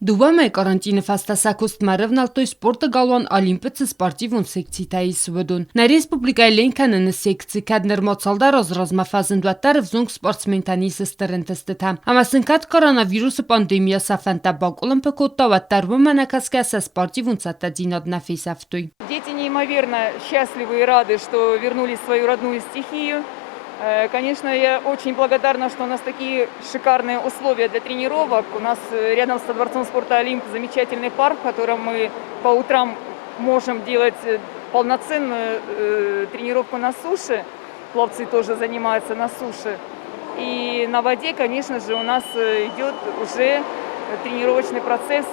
Դուվամը կարանտինը ֆաստասակուստ մարևնալտոյ սպորտը գալուան ալիմպեցը սպարտիվուն սեկցի տայի սվդուն։ На республикай ленքանը në секции каднер моцалдароз размафазын дуаттаров зонг спортсментани сестерентестета. Амасынкат коронавирусы пандемия сафанта бакулын пекоттаваттар выманакаскаса спортивун цаттадин однафисафтуй. Дети неимоверно счастливы и рады, что вернулись в свою родную стихию. Конечно, я очень благодарна, что у нас такие шикарные условия для тренировок. У нас рядом со Дворцом спорта «Олимп» замечательный парк, в котором мы по утрам можем делать полноценную тренировку на суше. Пловцы тоже занимаются на суше. И на воде, конечно же, у нас идет уже тренировочный процесс,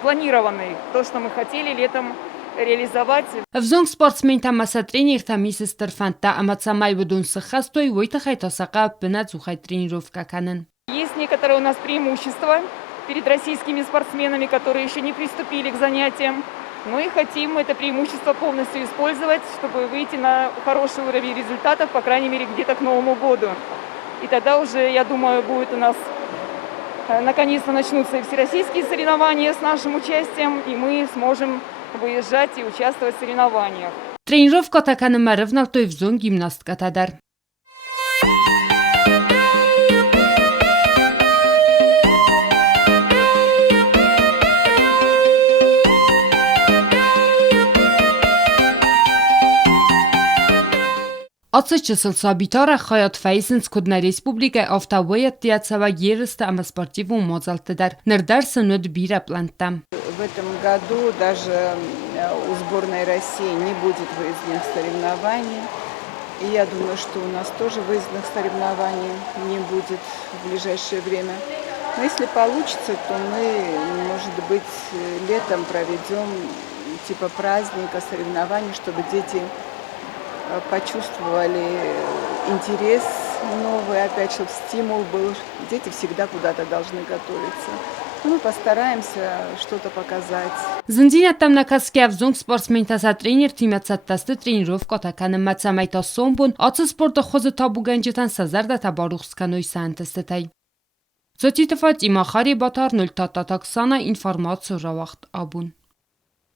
планированный. То, что мы хотели летом реализовать. В зонг спортсмента маса тренер тамис стерфанта амацамай будун сахастой войтахайта сака пенацухай тренировка канен. Есть некоторые у нас преимущества перед российскими спортсменами, которые еще не приступили к занятиям. Ну и хотим это преимущество полностью использовать, чтобы выйти на хороший уровень результатов, по крайней мере, где-то к Новому году. И тогда уже, я думаю, будет у нас наконец-то начнутся и всероссийские соревнования с нашим участием, и мы сможем выезжать и участвовать в соревнованиях. Тренировка такая маревналтоy в зон гимнастка тадар. Ացը սաբիտարը խայատ ֆայսնց կոդնա республика автовоят тяцава ерста ама спортиву мозалтедар. Нердарса нод бира плантам. В этом году даже у сборной России не будет выездных соревнований. И я думаю, что у нас тоже выездных соревнований не будет в ближайшее время. Но если получится, то мы, может быть, летом проведем типа праздника, соревнований, чтобы дети почувствовали интерес новый, опять, чтобы стимул был. Дети всегда куда-то должны готовиться. Мы постараемся что-то показать. Զնձինա տամնակասկի ավզոնք սպորտսմենտասա տրեներ թիմացատտաստը տրեներով կոտականը մացամայտա սոմբուն, ացը սպորտը խոզը տաբուգանջետան սազարդա տաբարուխսկանոյ սանտստետայ։ Զոտիտվատ իմախարի բատար 0 տատատակսանա ինформацию равахт абун.